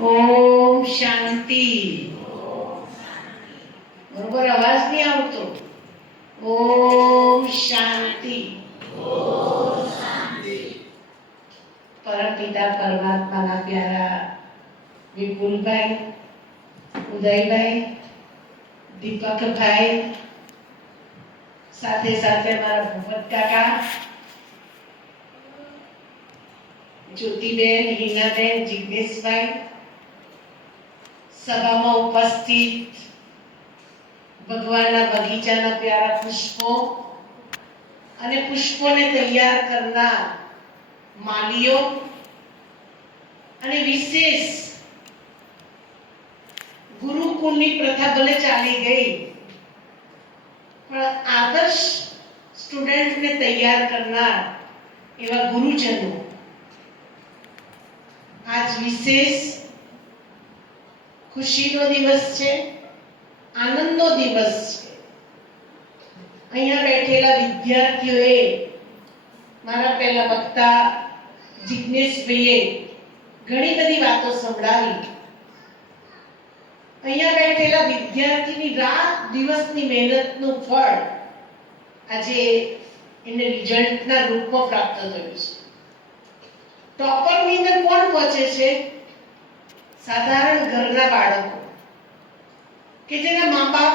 ઓમ શાંતિ. બરોબર અવાજ નહીં આવતો. ઓમ શાંતિ. પરમપિતા પરમાત્માના પ્યારા વિપુલભાઈ, ઉદયભાઈ, દીપકભાઈ, સાથે સાથે મારા ભૂપત કાકા, જ્યોતિબેન, હિનાબેન, જિગ્નેશભાઈ, સભામાં ઉપસ્થિત ભગવાનના બગીચાના પ્યારા પુષ્પો અને પુષ્પોને તૈયાર કરનાર માલીઓ અને વિશેષ ગુરુકુળની પ્રથા ભલે ચાલી ગઈ પણ આદર્શ સ્ટુડન્ટને તૈયાર કરનાર એવા ગુરુજનો, આજ વિશેષ ખુશીનો દિવસ છે, આનંદનો દિવસ છે. અહીંયા બેઠેલા વિદ્યાર્થીઓએ મારા પહેલા વક્તા જિગ્નેશભાઈએ ઘણી બધી વાતો સંભળાવી. અહીંયા બેઠેલા વિદ્યાર્થીની રાત દિવસની મહેનતનું ફળ આજે એને રિઝલ્ટના રૂપમાં પ્રાપ્ત થયું છે. ટોપરની અંદર કોણ પહોંચે છે? સાધારણ ઘરના બાળકો કે જેના મા બાપ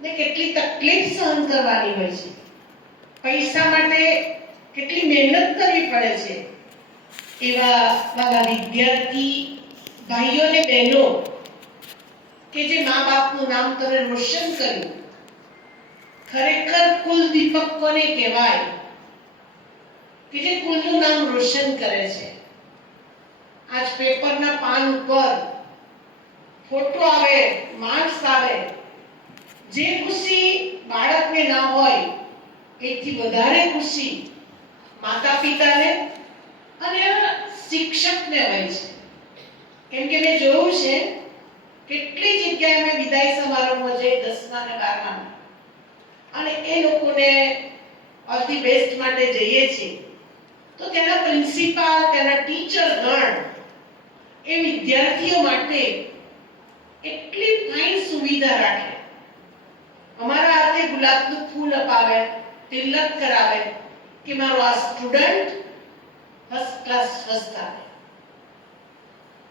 ને કેટલી તકલીફ સહન કરવાની હોય છે, પૈસા માટે કેટલી મહેનત કરવી પડે છે. એવા મારા વિદ્યાર્થી ભાઈઓ ને બહેનો કે જે મા બાપનું નામ તમે રોશન કર્યું, ખરેખર કુલ દીપક કોને કહેવાય કે જે કુલનું નામ રોશન કરે છે. આજ પેપરના પાન ઉપર ફોટો આવે, માર્ક્સ આવે, જે ખુશી બાળકને ના હોય એથી વધારે ખુશી માતા પિતાને અને શિક્ષકને હોય છે. કેમ કે મેં જોયું છે કેટલી જગ્યાએ અમે વિદાય સમારંભમાં જઈએ 10મા અને 12મા અને એ લોકોને ઓલ ધી બેસ્ટ માટે જઈએ છીએ તો તેના પ્રિન્સિપાલ, તેના ટીચર ગણ એ વિદ્યાર્થીઓ માટે એટલી ફાઇન સુવિધા રાખે. અમારા હાથે ગુલાબનું ફૂલ અપાવે, તિલક કરાવે કે મારો આ સ્ટુડન્ટ ફર્સ્ટ ક્લાસ ફર્સ્ટ આવે.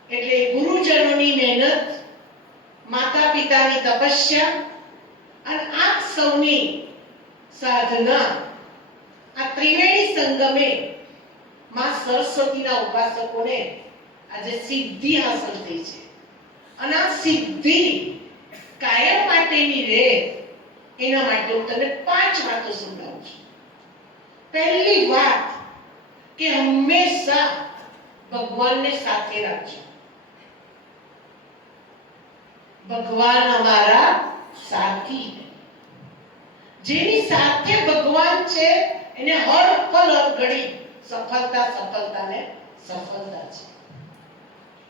એટલે ગુરુજનોની મહેનત, માતા પિતાની તપસ્યા અને આપ સૌની સાધના, આ ત્રિવેણી સંગમે માં સરસ્વતીના ઉપાસકોને આજે સિદ્ધિ હાંસલ થઈ છે. અને આ સિદ્ધિ કાયમ માટેની રહે એના માટે હું તમને 5 વાતો સમજાવું છું. પહેલી વાત કે હંમેશા ભગવાનને સાથે રાખજો. ભગવાન અમારા સાથી, જેની સાથે ભગવાન છે એને હર પલ હર ઘડી સફળતા સફળતા છે.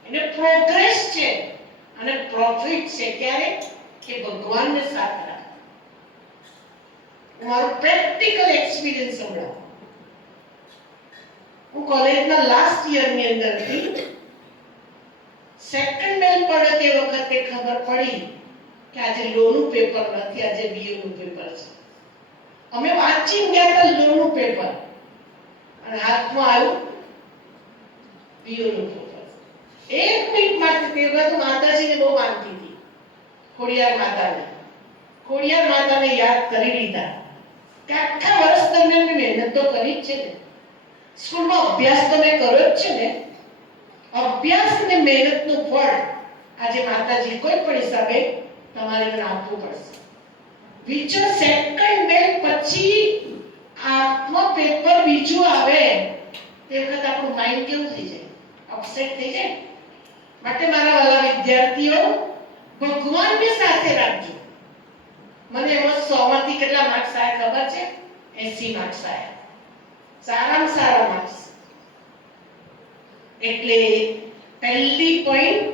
એને પ્રોગ્રેસ છે અને પ્રોફિટ છે. ક્યારે? કે ભગવાનને સાથે રાખો. મારો પ્રેક્ટિકલ એક્સપિરિયન્સ સંભળાવો. હું કોલેજના લાસ્ટ યરની અંદર હતી. સેકન્ડ બેલ પડે તે વખતે ખબર પડી કે આજે લોનું પેપર નથી, આજે બીયુ નું પેપર છે. અમે વાંચી ગયા હતા લોનું પેપર અને હાથમાં આવ્યું બીયુ નું પેપર. 1 મિનિટ માટે તે વખત માતાજીને બહુ માનતી હતી, ખોડિયાર માતાને યાદ કરી લીધા કે આખા વર્ષ દરમિયાન મેં મહેનત તો કરી જ છે ને, સ્કૂલમાં અભ્યાસ તો મેં કર્યો જ છે ને, અભ્યાસ અને મહેનતનું ફળ આજે માતાજી કોઈ પણ હિસાબે તમારે મને આપવું પડશે. વિચાર સેકન્ડ બેલ પછી આત્મ પેપર બીજું આવે તે વખત આપણું માઇન્ડ કેવું થઈ જાય? અપસેટ થઈ જાય. માટે મારા વાલા વિદ્યાર્થીઓ, ભગવાનને સાથે રાખજો. મને એમાં 100 માંથી કેટલા માર્ક્સ આવ્યા ખબર છે? 80 માર્ક્સ આવ્યા. સારામાં સારા માર્ક્સ. એટલે પહેલી પોઈન્ટ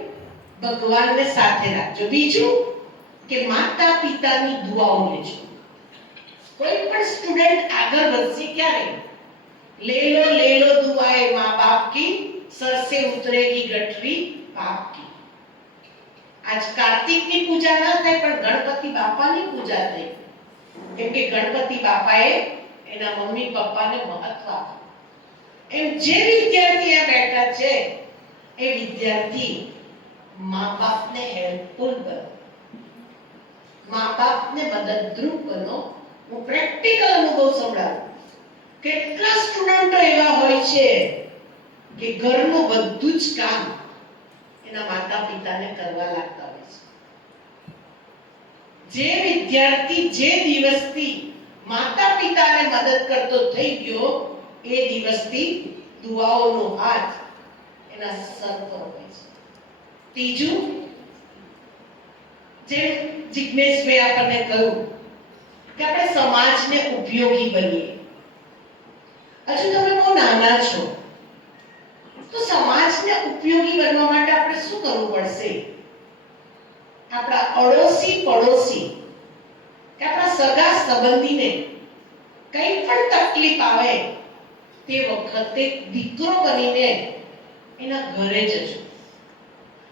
ભગવાનને સાથે રાખજો. બીજું કે માતા પિતાની દુઆઓ લેજો. કોઈ પણ સ્ટુડન્ટ આગળ વધશે ક્યારે? ले लो दुआएं माँ बाप की, सर से उतरेगी गठरी बाप की। आज कार्तिक की पूजा ना થાય પણ ગણપતિ બાપાની પૂજા થઈ, કેમ કે ગણપતિ બાપાએ એના મમ્મી પપ્પાને મહત્વ આપ્યું. એમ જે વિદ્યાર્થી આ બેઠા છે એ વિદ્યાર્થી મા બાપને હેલ્પફુલ બનો, મા બાપને મદદરૂપ બનો. હું પ્રેક્ટિકલ અનુભવ સંભળાવું. કેટલા સ્ટુડન્ટો એવા હોય છે કે ઘરનું બધું જ કામ એના માતા પિતાને કરવા લાગતા હોય છે. જે વિદ્યાર્થી જે દિવસથી માતા પિતાને મદદ કરતો થઈ ગયો એ દિવસથી દુઆઓનો હાથ એના સર પર હોય છે. ત્રીજું, જેમ જિજ્ઞેશભાઈ આપણને કહ્યું કે આપણે સમાજને ઉપયોગી બનીએ. હજુ તમે બહુ નાના છો તો સમાજને ઉપયોગી બનવા માટે આપણે શું કરવું પડશે? આપણા અડોશી પડોશી કે આપણા સગા સંબંધીને કંઈ પણ તકલીફ આવે તે વખતે દીકરો બનીને એના ઘરે જજો,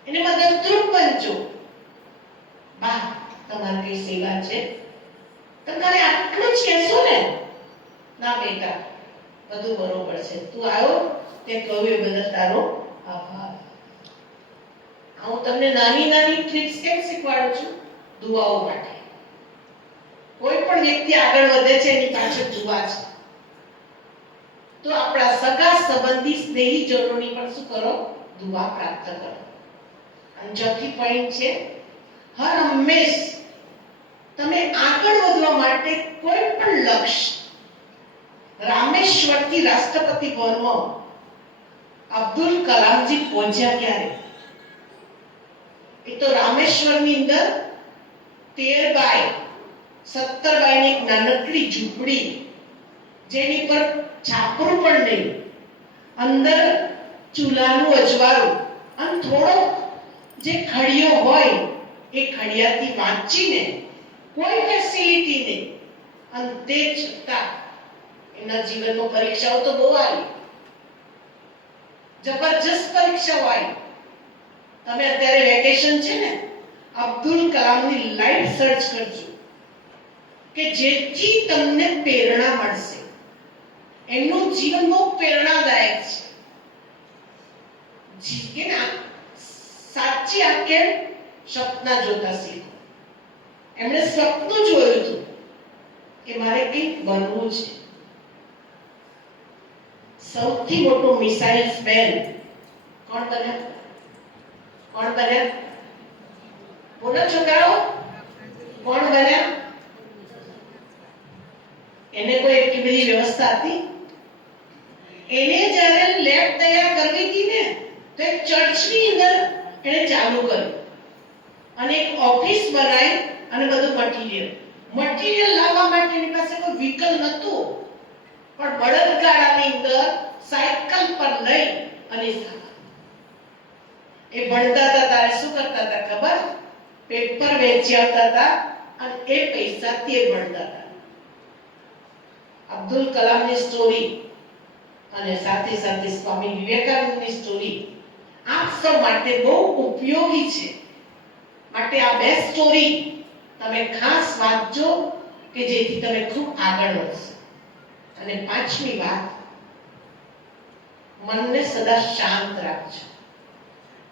એને મદદરૂપ બનજો. બા, તમારી કઈ સેવા છે? તમારે આટલું જ કહેશો ને? ના બેટા, બધું બરોબર છે, તું આવ્યો તે કહ્યું એ બદલ તારો આભાર. હું તમને નાની નાની ટ્રિક્સ કેમ શીખવાડું છું? દુઆઓ માટે. કોઈ પણ વ્યક્તિ આગળ વધે છે એની પાછળ દુઆ છે. તો આપણા સગા સંબંધી સ્નેહીજનોની પણ શું કરો? દુઆ પ્રાપ્ત કરો. અને ચોથી પોઈન્ટ છે, હર હંમેશ તમે આગળ વધવા માટે કોઈ પણ લક્ષ્ય, રામેશ્વરથી રાષ્ટ્રપતિ ભવનમાં અબ્દુલ કલામજી પહોંચ્યા ક્યારે? એ તો રામેશ્વરની અંદર 13 બાય 17 બાયની એક નાનકડી ઝૂંપડી, જેની પર છાપરું પણ નહીં, અંદર ચૂલાનું અજવાળું અને થોડો જે ખડિયો હોય એ ખડિયાથી વાંચીને, કોઈ ફેસિલિટી નહીં, અને તે છતાં એના જીવનમાં પરીક્ષાઓ તો બહુ આવી, જબરજસ્ત પરીક્ષાઓ આવી. તમે અત્યારે વેકેશન છે ને, અબ્દુલ કલામની લાઈફ સર્ચ કરજો કે જેથી તમને પ્રેરણા મળશે. એમનું જીવન બહુ પ્રેરણાદાયક છે. સાચી આંખે સપના જોતા શીખો. એમણે સપનું જોયું હતું કે મારે કંઈક બનવું છે. સૌથી મોટું મિસાઇલ મેન કોણ બન્યા? કોણ બન્યા? બોલો છોકરાઓ, કોણ બન્યા? એને કોઈ એટલી બધી વ્યવસ્થા હતી? એને જ્યારે લેબ તૈયાર કરવી હતી ને, તો એક ચર્ચની અંદર એને ચાલુ કર્યું અને એક ઓફિસ બનાવી અને બધું મટીરિયલ લાવવા માટે એની પાસે કોઈ વ્હીકલ નહોતું, પણ બળદગાડાની અંદર સાયકલ પર લઈ અને એ ભણતા હતા ત્યારે શું કરતા હતા ખબર? પેપર વેચી આવતા હતા અને એ પૈસાથી એ ભણતા હતા. અબ્દુલ કલામની સ્ટોરી અને સાથે સાથે સ્વામી વિવેકાનંદની સ્ટોરી આપ સૌ માટે બહુ ઉપયોગી છે. માટે આ બે સ્ટોરી તમે ખાસ વાંચજો કે જેથી તમે ખૂબ આગળ વધશો. અને પાંચમી વાત, મનને સદા શાંત રાખજો.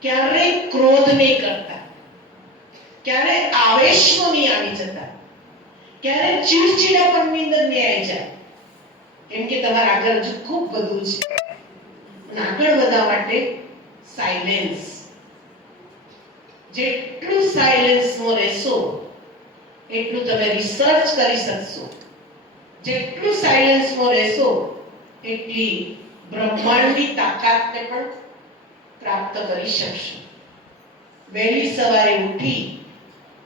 ક્યારેય ક્રોધ નહીં કરતા, ક્યારેય આવેશમાં નહીં આવી જતા, ક્યારેય ચીડચીડાપણની અંદર નહીં આવી જાય, કેમ કે તમારે આગળ હજુ ખૂબ બધું છે. અને આગળ વધવા માટે સાયલેન્સ, જેટલું સાયલેન્સમાં રહેશો એટલું તમે રિસર્ચ કરી શકશો. જેટલું સાયલેન્સમાં રહેશો એટલી બ્રહ્માંડની તાકાતને પણ પ્રાપ્ત કરી શકશો. વહેલી સવારે ઉઠી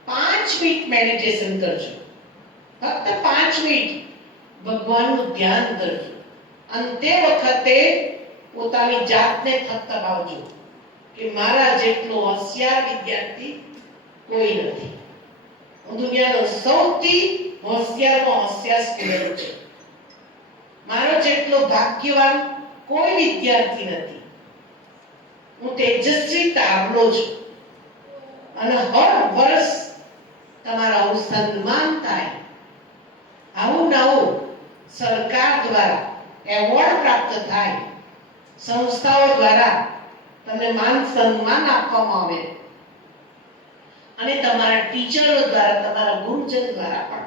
5 મિનિટ મેડિટેશન કરજો. ફક્ત 5 મિનિટ ભગવાનનું ધ્યાન કરજો. અને તે વખતે પોતાની જાતને થપથપાવજો કે મારા જેટલો હોશિયાર વિદ્યાર્થી કોઈ નથી. હું દુનિયાનો સૌથી હોશિયારમાં હોશિયાર સ્ટુડન્ટ છું. મારો જેટલો ભાગ્યવાન કોઈ વિદ્યાર્થી નથી. હું તેજસ્વી તારલો છું અને હર વર્ષ તમારું સન્માન થાય. આવું નવું સરકાર દ્વારા એવોર્ડ પ્રાપ્ત થાય, સંસ્થાઓ દ્વારા તમને માન સન્માન આપવામાં આવે અને તમારા ટીચરો દ્વારા, તમારા ગુરુજન દ્વારા પણ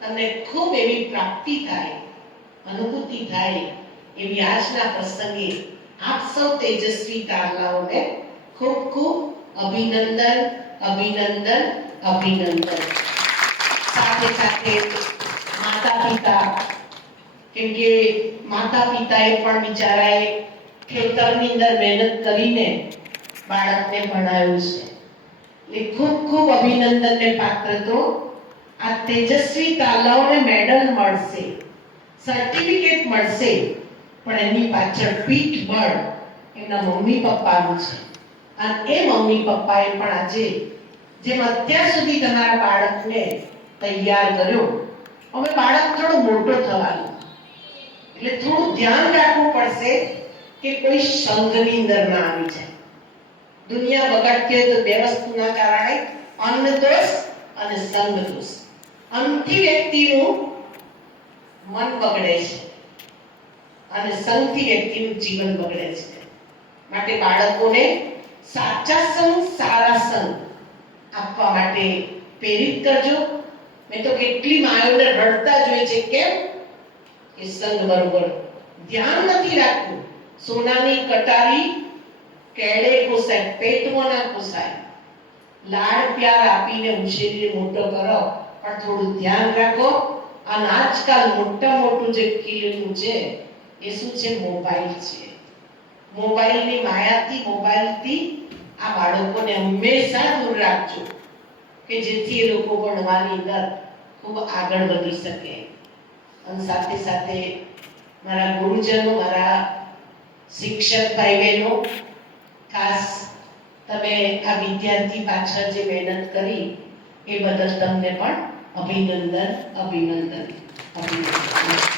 તમને ખૂબ એવી પ્રાપ્તિ થાય, અનુભૂતિ થાય, એવી આજના પ્રસંગે આપ સૌ તેજસ્વી તારલાઓને ખૂબ ખૂબ અભિનંદન, અભિનંદન, અભિનંદન. સાથે સાથે માતા પિતા, કેમ કે માતા પિતાએ પણ બિચારાએ ખેતરની અંદર મહેનત કરીને બાળકને ભણાવ્યું છે. એટલે ખૂબ ખૂબ અભિનંદનને પાત્ર તો આ તેજસ્વી તારલાઓને મેડલ મળશે, સર્ટિફિકેટ મળશે, પણ એની પાછળ પીઠ બળ એમના મમ્મી પપ્પાનું છે. અને એ મમ્મી પપ્પાએ પણ આજે જેમ અત્યાર સુધી તમારા બાળકને તૈયાર કર્યો, હવે બાળક થોડો મોટો થવાનો, એટલે થોડું ધ્યાન રાખવું પડશે કે કોઈ સંઘની અંદર ના આવી જાય. દુનિયા બગડતી હોય તો બે વસ્તુના કારણે, અન્ન દોષ અને સંઘ દોષ. અન્નથી વ્યક્તિનું મન બગડે છે અને સંઘથી વ્યક્તિનું જીવન બગડે છે. માટે બાળકોને સાચા સંઘ, સારા સંઘ આપવા માટે પ્રેરિત કરજો. મેં તો કેટલી માયોને રડતા જોઈ છે. કેમ કે સંઘ બરોબર ધ્યાન નથી રાખવું. સોનાની કટારી કેળે કોસાય, પેટમાં ના કોસાય. લાડ પ્યાર આપીને ઉછેરીને મોટો કરો, પણ થોડું ધ્યાન રાખો. અને આજકાલ મોટું જે કીડું છે એ શું છે? મોબાઈલ છે. મોબાઈલની માયાથી, મોબાઈલથી આ બાળકોને હંમેશા દૂર રાખજો, કે જેથી એ લોકો ભણવાની અંદર ખૂબ આગળ વધી શકે. અને સાથે સાથે મારા ગુરુજનો, મારા શિક્ષક ભાઈ બહેનો, ખાસ તમે આ વિદ્યાર્થી પાછળ જે મહેનત કરી એ બદલ તમને પણ અભિનંદન, અભિનંદન, અભિનંદન.